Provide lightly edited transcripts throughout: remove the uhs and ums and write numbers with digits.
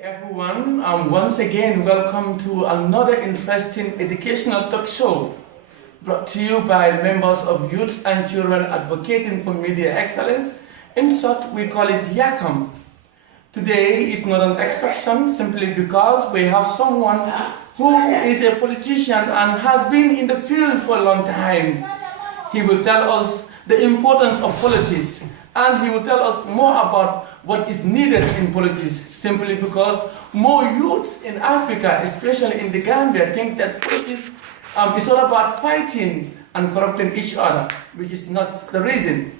Everyone, once again, welcome to another interesting educational talk show brought to you by members of Youths and Children Advocating for Media Excellence. In short, we call it YACAM. Today is not an exception simply because we have someone who is a politician and has been in the field for a long time. He will tell us the importance of politics, and he will tell us more about what is needed in politics, simply because more youths in Africa, especially in the Gambia, think that politics is all about fighting and corrupting each other, which is not the reason.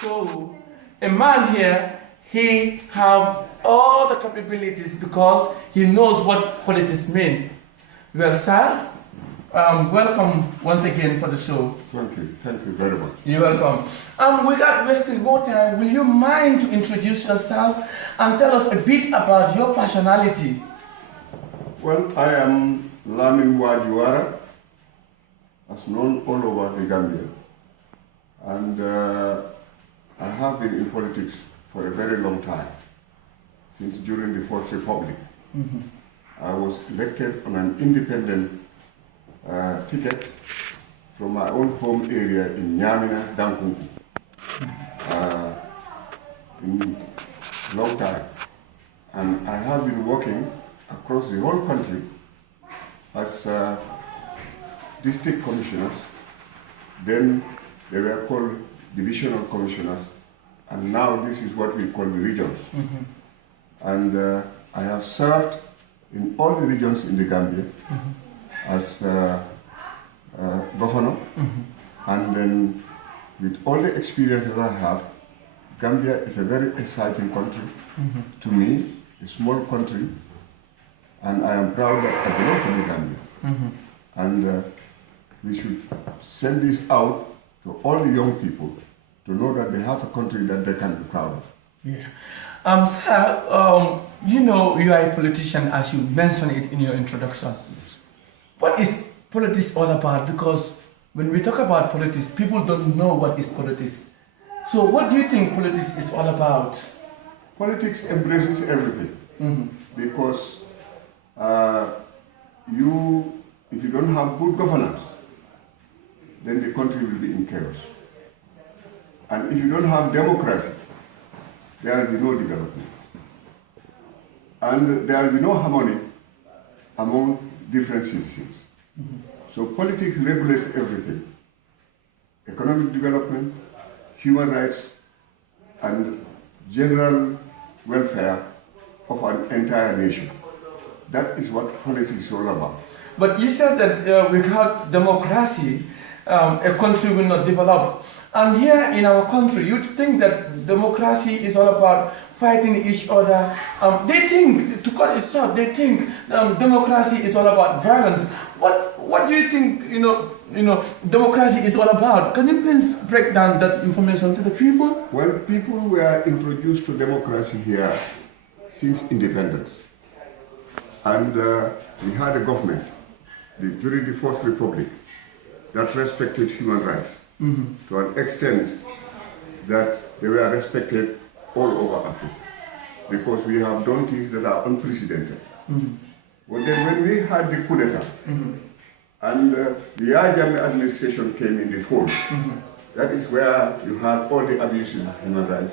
So a man here, he have all the capabilities because he knows what politics mean. Well, sir, welcome once again for the show. Thank you very much. You're welcome. Without wasting more time, will you mind to introduce yourself and tell us a bit about your personality? Well, I am Waa Juwara, as known all over the Gambia, and I have been in politics for a very long time, since during the First Republic. Mm-hmm. I was elected on an independent ticket from my own home area in Nyamina, Dankunku, in a long time. And I have been working across the whole country as district commissioners. Then they were called divisional commissioners, and now this is what we call the regions. Mm-hmm. And I have served in all the regions in the Gambia, mm-hmm, as governor, mm-hmm, and then with all the experience that I have, Gambia is a very exciting country, mm-hmm, to me, a small country, and I am proud that I belong to the Gambia. Mm-hmm. And we should send this out to all the young people to know that they have a country that they can be proud of. Yeah. Sir, you know you are a politician, as you mentioned it in your introduction. Yes. What is politics all about? Because when we talk about politics, people don't know what is politics. So what do you think politics is all about? Politics embraces everything. Mm-hmm. Because if you don't have good governance, then the country will be in chaos. And if you don't have democracy, there will be no development. And there will be no harmony among different citizens. Mm-hmm. So politics regulates everything. Economic development, human rights, and general welfare of an entire nation. That is what politics is all about. But you said that without democracy, a country will not develop. And here in our country, you'd think that democracy is all about fighting each other. They think, to cut it short, they think democracy is all about violence. What do you think, democracy is all about? Can you please break down that information to the people? Well, people were introduced to democracy here since independence. And we had a government during the First Republic that respected human rights, mm-hmm, to an extent that they were respected all over Africa, because we have done things that are unprecedented. Mm-hmm. But then when we had the coup d'etat, mm-hmm, and the Yacame administration came in the fold, mm-hmm, that is where you had all the abuses of human rights.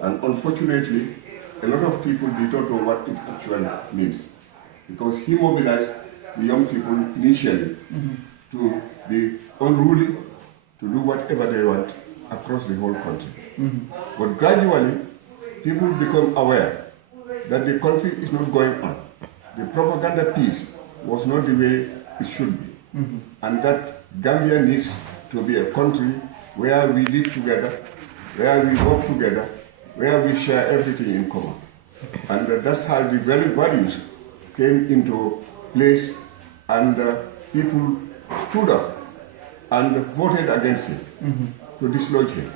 And unfortunately, a lot of people did not know what it actually means, because he mobilized the young people initially, mm-hmm, to be unruly, to do whatever they want across the whole country. Mm-hmm. But gradually, people become aware that the country is not going on. The propaganda piece was not the way it should be. Mm-hmm. And that Gambia needs to be a country where we live together, where we work together, where we share everything in common. And that's how the values came into place, and people stood up and voted against him, mm-hmm, to dislodge him.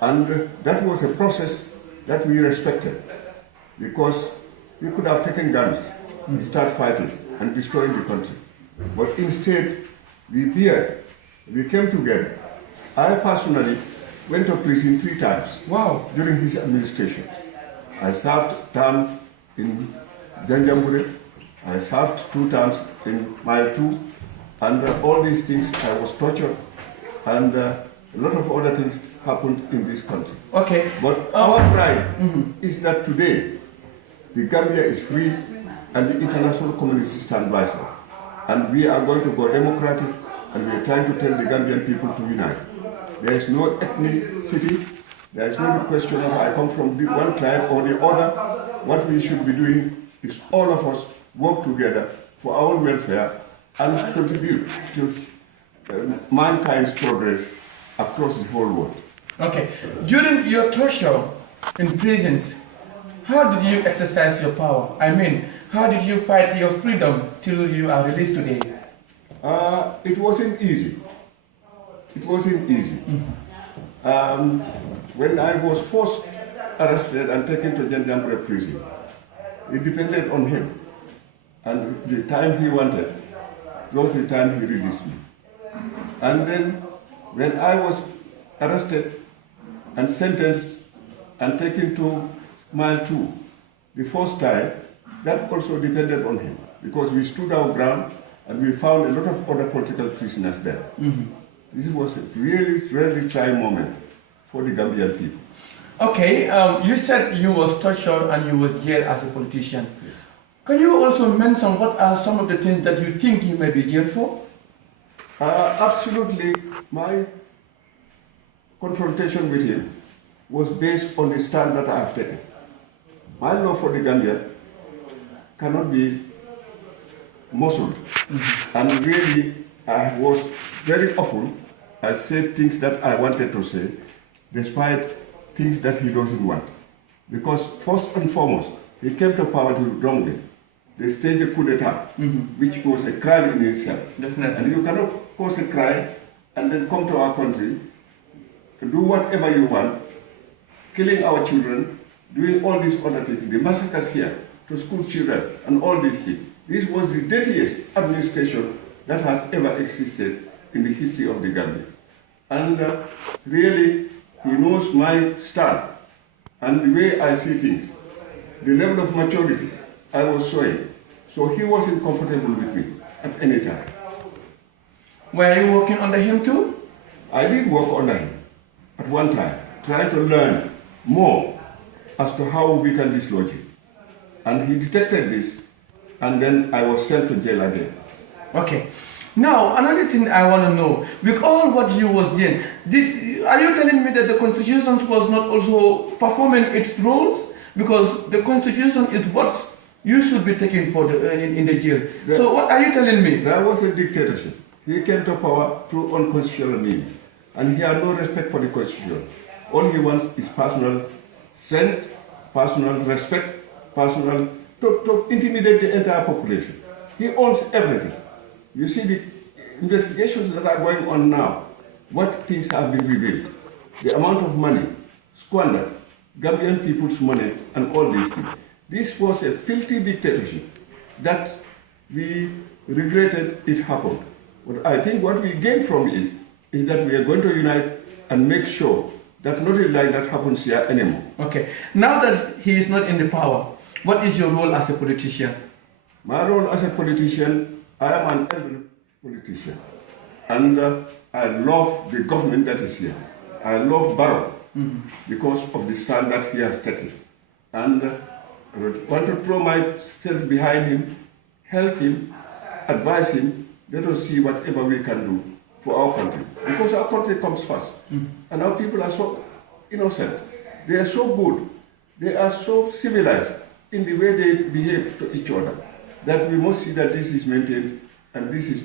And that was a process that we respected, because we could have taken guns, mm-hmm, and start fighting and destroying the country. But instead, we peered, we came together. I personally went to prison 3 times. Wow. During his administration. I served term in Zanjambure. I served 2 terms in Mile 2, and all these things, I was tortured, and a lot of other things happened in this country. Okay. But our pride is that today, the Gambia is free, and the international community stands by us. And we are going to go democratic, and we are trying to tell the Gambian people to unite. There is no ethnicity, there is no question of I come from one tribe or the other. What we should be doing is all of us work together for our welfare and contribute to mankind's progress across the whole world. Okay. During your torture in prisons, how did you exercise your power? I mean, how did you fight your freedom till you are released today? It wasn't easy. It wasn't easy. When I was first arrested and taken to Janjambure prison, it depended on him. And the time he wanted was the time he released me. And then when I was arrested and sentenced and taken to Mile 2, the first time, that also depended on him, because we stood our ground and we found a lot of other political prisoners there. This was a really trying moment for the Gambian people. Okay, you said you was tortured and you was jailed as a politician. Yes. Can you also mention what are some of the things that you think you may be jailed for? Absolutely, my confrontation with him was based on the stand that I have taken. My love for the Gambia cannot be muzzled. And really, I was very open. I said things that I wanted to say, despite things that he doesn't want. Because first and foremost, he came to power the wrong way. They staged a coup d'etat, which was a crime in itself. Definitely. And you cannot cause a crime and then come to our country to do whatever you want, killing our children, doing all these other things, the massacres here to school children and all these things. This was the dirtiest administration that has ever existed in the history of the Gambia. And really, he knows my stand and the way I see things, the level of maturity I was showing. So he wasn't comfortable with me at any time. Were you working under him too? I did work under him at one time, trying to learn more as to how we can dislodge him. And he detected this, and then I was sent to jail again. Okay. Now, another thing I want to know, with all what you was doing, are you telling me that the Constitution was not also performing its roles? Because the Constitution is what you should be taking for in the jail. So what are you telling me? There was a dictatorship. He came to power through unconstitutional means, and he had no respect for the Constitution. All he wants is personal strength, personal respect, personal to intimidate the entire population. He owns everything. You see the investigations that are going on now, what things have been revealed, the amount of money squandered, Gambian people's money and all these things. This was a filthy dictatorship that we regretted it happened. But I think what we gain from it is that we are going to unite and make sure that nothing like that happens here anymore. Okay. Now that he is not in the power, what is your role as a politician? My role as a politician, I am an elderly politician. And I love the government that is here. I love Barrow because of the stand that he has taken. And I want to throw myself behind him, help him, advise him, let us see whatever we can do for our country. Because our country comes first. And our people are so innocent. They are so good. They are so civilized in the way they behave to each other that we must see that this is maintained and this is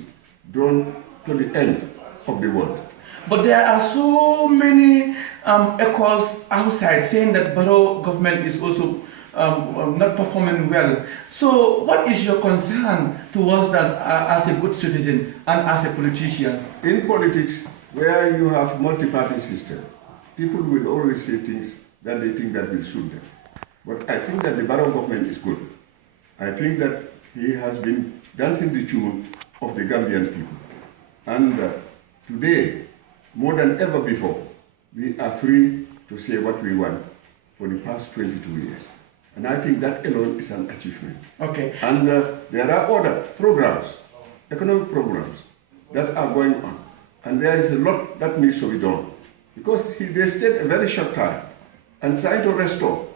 drawn to the end of the world. But there are so many echoes outside saying that Barrow government is also not performing well. So what is your concern towards that as a good citizen and as a politician? In politics, where you have multi-party system, people will always say things that they think that will suit them. But I think that the Barrow government is good. I think that he has been dancing the tune of the Gambian people. And today, more than ever before, we are free to say what we want for the past 22 years. And I think that alone is an achievement. Okay. And there are other programs, economic programs, that are going on. And there is a lot that needs to be done. Because they stayed a very short time, and trying to restore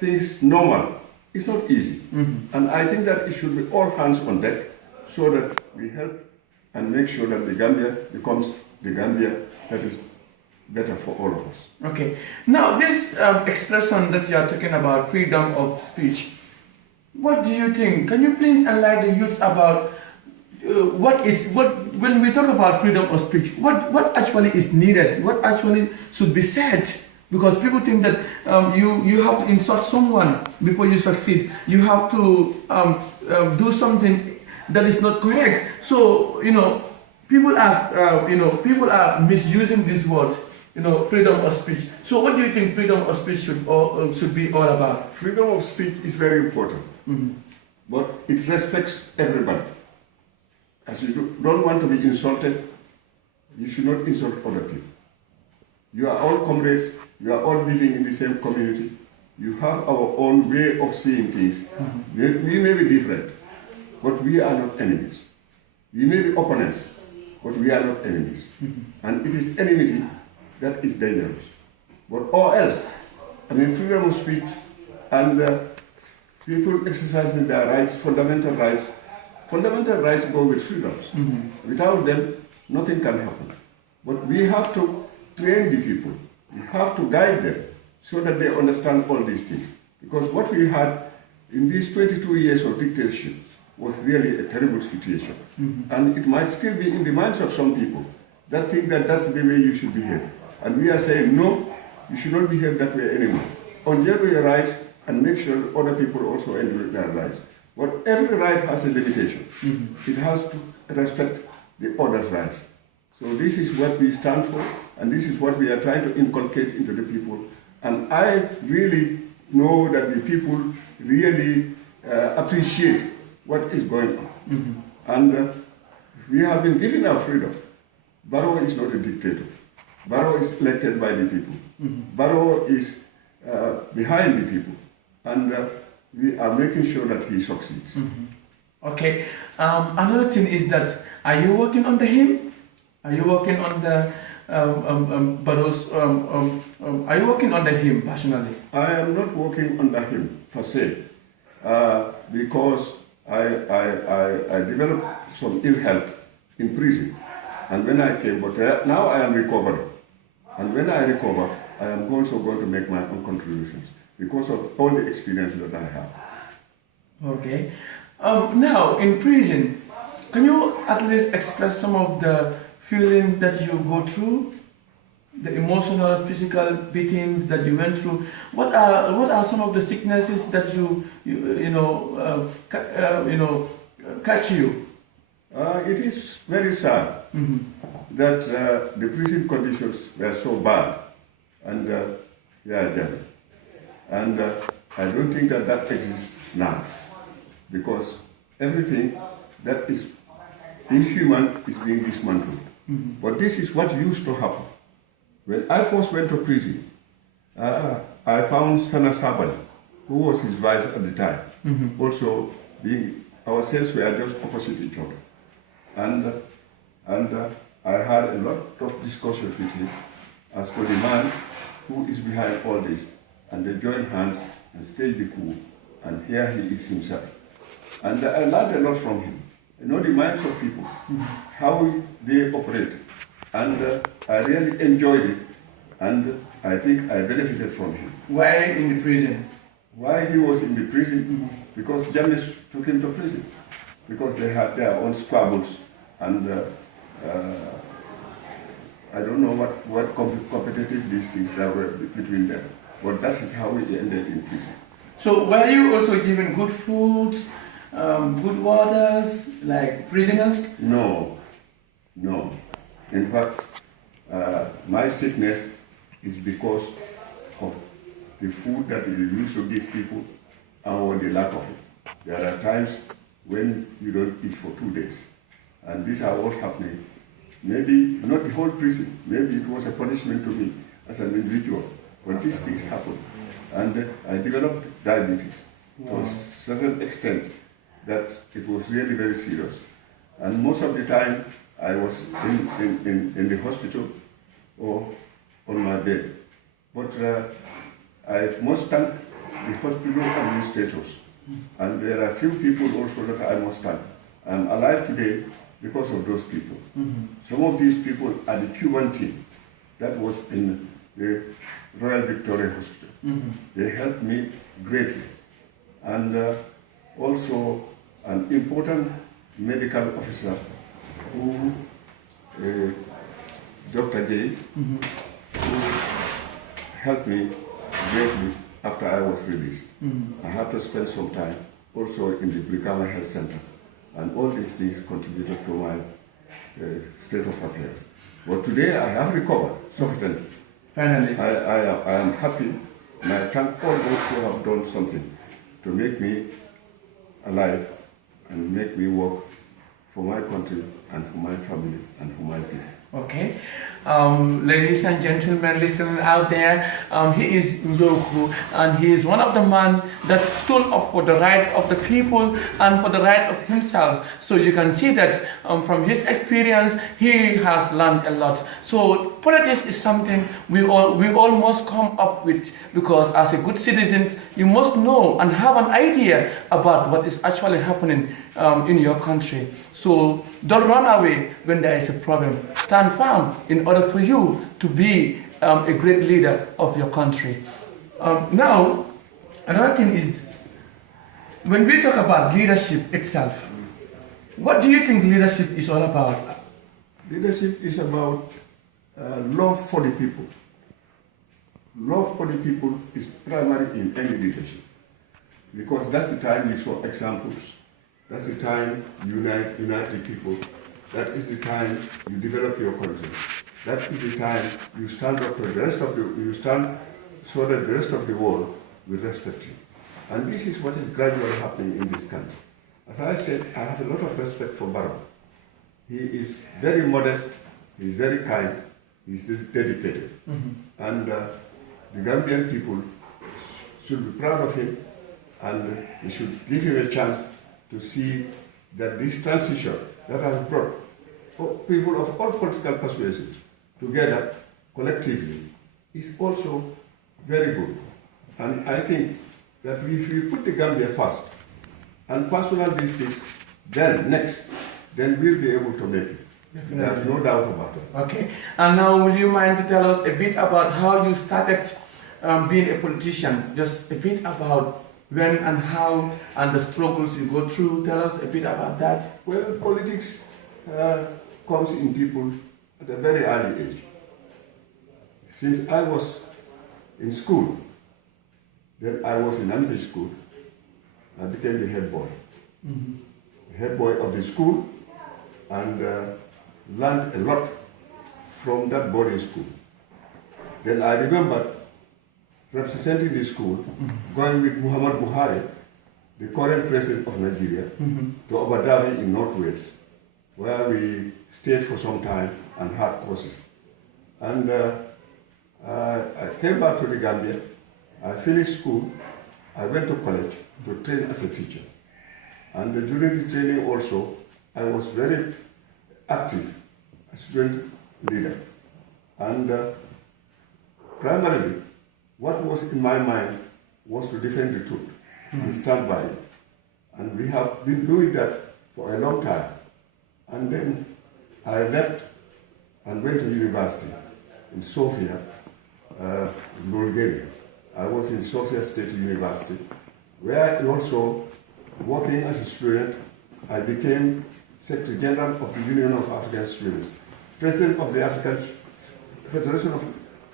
things normal is not easy. And I think that it should be all hands on deck so that we help and make sure that the Gambia becomes the Gambia that is better for all of us. Okay. Now, this expression that you are talking about, freedom of speech, what do you think? Can you please enlighten the youths about when we talk about freedom of speech, what actually is needed, what actually should be said? Because people think that you have to insult someone before you succeed. You have to do something that is not correct. So people are misusing this word, freedom of speech. So what do you think freedom of speech should be all about? Freedom of speech is very important, but it respects everybody. As you don't want to be insulted, you should not insult other people. You are all comrades, you are all living in the same community. You have our own way of seeing things. We may be different, but we are not enemies. We may be opponents, but we are not enemies. And it is enmity that is dangerous. But or else, freedom of speech and people exercising their rights, fundamental rights go with freedoms. Without them, nothing can happen. But we have to train the people. We have to guide them so that they understand all these things. Because what we had in these 22 years of dictatorship was really a terrible situation. And it might still be in the minds of some people that think that that's the way you should behave. And we are saying, no, you should not behave that way anymore. Enjoy your rights and make sure other people also enjoy their rights. But every right has a limitation. It has to respect the other's rights. So this is what we stand for, and this is what we are trying to inculcate into the people. And I really know that the people really appreciate what is going on. And we have been given our freedom. Barrow is not a dictator. Barrow is elected by the people. Barrow is behind the people. And we are making sure that he succeeds. Okay. Another thing is that, are you working under him? Are you working under Barrow's? Are you working under him personally? I am not working under him per se, because I developed some ill health in prison, and when I came, but now I am recovering, and when I recover, I am also going to make my own contributions because of all the experience that I have. Okay. Now, in prison, can you at least express some of the feelings that you go through, the emotional, physical beatings that you went through? What are some of the sicknesses that catch you? It is very sad that the prison conditions were so bad, and they are there. And I don't think that that exists now, because everything that is inhuman is being dismantled. But this is what used to happen. When I first went to prison, I found Sana Sabali, who was his vice at the time. Also, our cells were just opposite each other. And I had a lot of discussions with him as for the man who is behind all this. And they joined hands and staged the coup, and here he is himself. And I learned a lot from him. You know the minds of people, how they operate. And I really enjoyed it, and I think I benefited from him. Why in the prison? Why he was in the prison? Because James took him to prison. Because they had their own squabbles, and I don't know what competitive these things there were between them. But that is how we ended in prison. So were you also given good foods, good waters, like prisoners? No. In fact, my sickness is because of the food that we used to give people or the lack of it. There are times when you don't eat for 2 days. And these are all happening. Maybe not the whole prison, maybe it was a punishment to me as an individual. But these things happen. and I developed diabetes to a certain extent that it was really very serious. And most of the time I was in the hospital or on my bed. But I must thank the hospital administrators. And there are few people also that I must thank. I'm alive today because of those people. Some of these people are the Cuban team that was in the Royal Victoria Hospital. They helped me greatly. And also an important medical officer who, Dr. J, who helped me greatly after I was released. I had to spend some time also in the Brikama Health Center. And all these things contributed to my state of affairs. But today I have recovered sufficiently. Finally. I am happy, and I thank all those who have done something to make me alive and make me work for my country and for my family and for my people. Okay. Ladies and gentlemen listening out there, he is Njoku, and he is one of the men that stood up for the right of the people and for the right of himself. So you can see that from his experience, he has learned a lot. So politics is something we all must come up with, because as a good citizens, you must know and have an idea about what is actually happening in your country. So don't run away when there is a problem. Stand firm in order for you to be a great leader of your country. Now, another thing is, when we talk about leadership itself, what do you think leadership is all about? Leadership is about love for the people. Love for the people is primary in any leadership, because that's the time you show examples. That's the time you unite the people. That is the time you develop your country. That is the time you stand up to the rest of so that the rest of the world will respect you. And this is what is gradually happening in this country. As I said, I have a lot of respect for Barrow. He is very modest, he is very kind, he is dedicated. And the Gambian people should be proud of him, and we should give him a chance to see that this transition that has brought people of all political persuasions together collectively is also very good. And I think that if we put the Gambia first and personal these things, then we'll be able to make it. Definitely. There's no doubt about it. Okay. And now, will you mind to tell us a bit about how you started being a politician? Just a bit about when and how and the struggles you go through. Tell us a bit about that. Well, politics comes in people at a very early age. Since I was in school, then I was in elementary school, I became the head boy. The head boy of the school, and learned a lot from that boarding school. Then I remember representing the school, going with Muhammad Buhari, the current president of Nigeria, to Abu Dhabi in North Wales, where we stayed for some time and had courses. And I came back to the Gambia, I finished school, I went to college to train as a teacher. And during the training also, I was very active as student leader. And primarily, what was in my mind was to defend the truth and stand by it. And we have been doing that for a long time. And then I left and went to university in Sofia, in Bulgaria. I was in Sofia State University, where I also, working as a student, I became Secretary General of the Union of African Students, President of the Federation of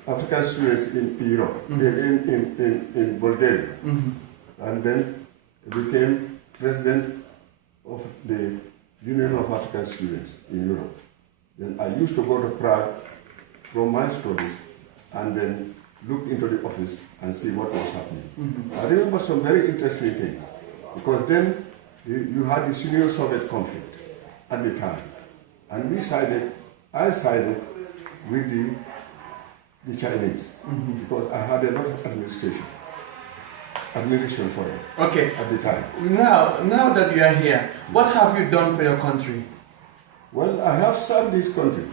African Students in Europe, in Bulgaria, and then became President of the Union of African Students in Europe. Then I used to go to Prague from my studies and then look into the office and see what was happening. I remember some very interesting things, because then you had the Senior Soviet conflict at the time, and I sided with the Chinese, because I had a lot of administration. admiration for him Okay. at the time. Now that you are here, what have you done for your country? Well, I have served this country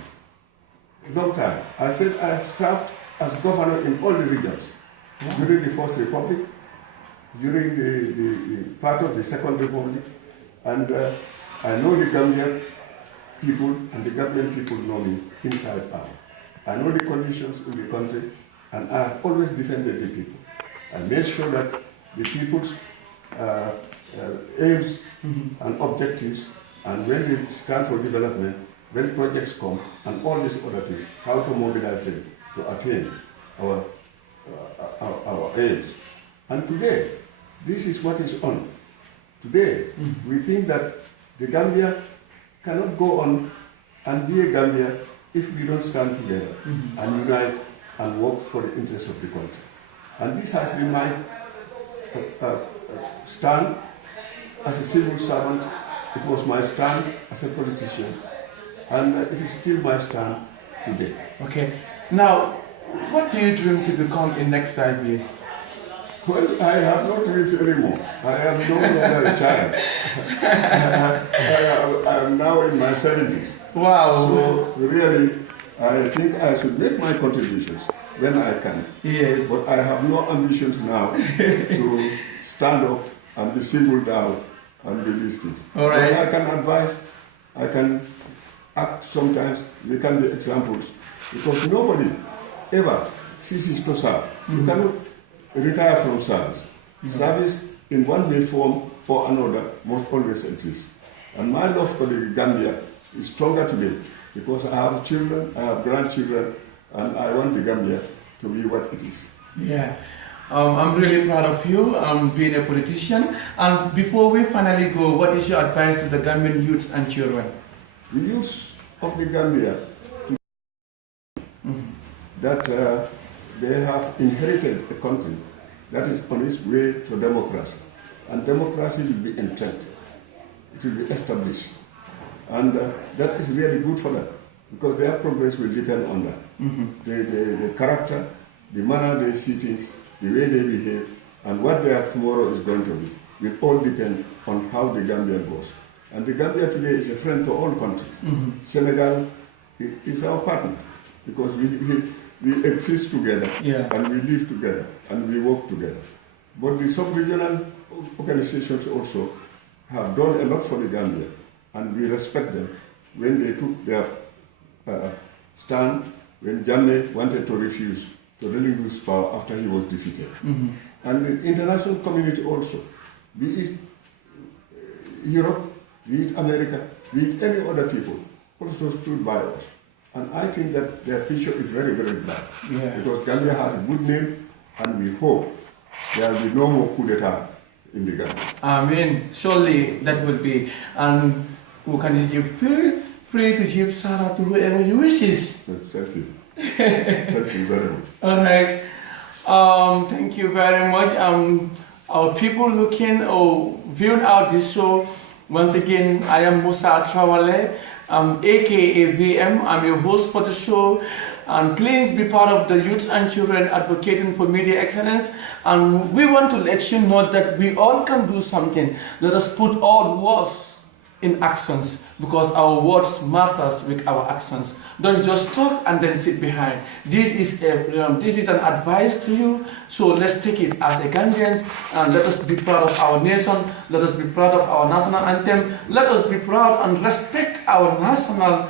a long time. I said I have served as governor in all the regions. During the First Republic, during the part of the Second Republic, and I know the Gambian people, and the Gambian people know me inside out. I know the conditions in the country, and I have always defended the people. I made sure that the people's aims and objectives, and when they stand for development, when projects come, and all these other things, how to mobilize them to attain our aims. And today, this is what is on. Today, we think that the Gambia cannot go on and be a Gambia if we don't stand together and unite and work for the interests of the country. And this has been my stand as a civil servant. It was my stand as a politician, and it is still my stand today. Okay. Now, what do you dream to become in next 5 years? Well, I have no dreams anymore. I am no longer a child. I am now in my 70s. Wow. So really, I think I should make my contributions when I can. Yes. But I have no ambitions now to stand up and be singled out and do these things. All right. But I can advise, I can act sometimes, they can be examples. Because nobody ever ceases to serve. You cannot retire from service. Service in one way, form or another must always exist. And my love for the Gambia is stronger today because I have children, I have grandchildren, and I want the Gambia to be what it is. Yeah. I'm really proud of you being a politician. And before we finally go, what is your advice to the Gambian youths and children? The youths of the Gambia, that they have inherited a country that is on its way to democracy. And democracy will be entrenched. It will be established. And that is really good for them because their progress will depend on that. The character, the manner they see things, the way they behave, and what their tomorrow is going to be will all depend on how the Gambia goes. And the Gambia today is a friend to all countries. Senegal is our partner because we exist together and we live together and we work together. But the sub-regional organizations also have done a lot for the Gambia and we respect them when they took their stand when Jammeh wanted to refuse to relinquish power after he was defeated. And the international community also, be it Europe, be it America, be it any other people, also stood by us. And I think that their future is very, very bright. Because Gambia has a good name and we hope there will be no more coup d'etat in the Gambia. Amen. Surely that will be. And who can you feel free to give shout out to whoever you wishes. Thank you. Thank you very much. All right. Thank you very much. Our people looking or viewing out this show, once again, I am Musa Trawale, aka VM. I'm your host for the show. And please be part of the Youths and Children Advocating for Media Excellence. And we want to let you know that we all can do something. Let us put all words in actions because our words matters with our actions. Don't just talk and then sit behind. This is an advice to you. So let's take it as a Gambians and let us be proud of our nation. Let us be proud of our national anthem. Let us be proud and respect our national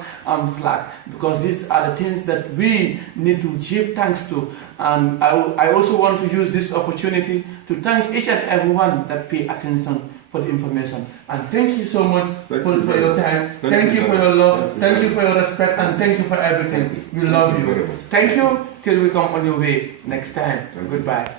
flag because these are the things that we need to give thanks to. And I also want to use this opportunity to thank each and everyone that pay attention for the information. And thank you so much for your time. Thank you for your love. Thank you for your respect. And thank you for everything. We love you. Thank you till we come on your way next time. Goodbye.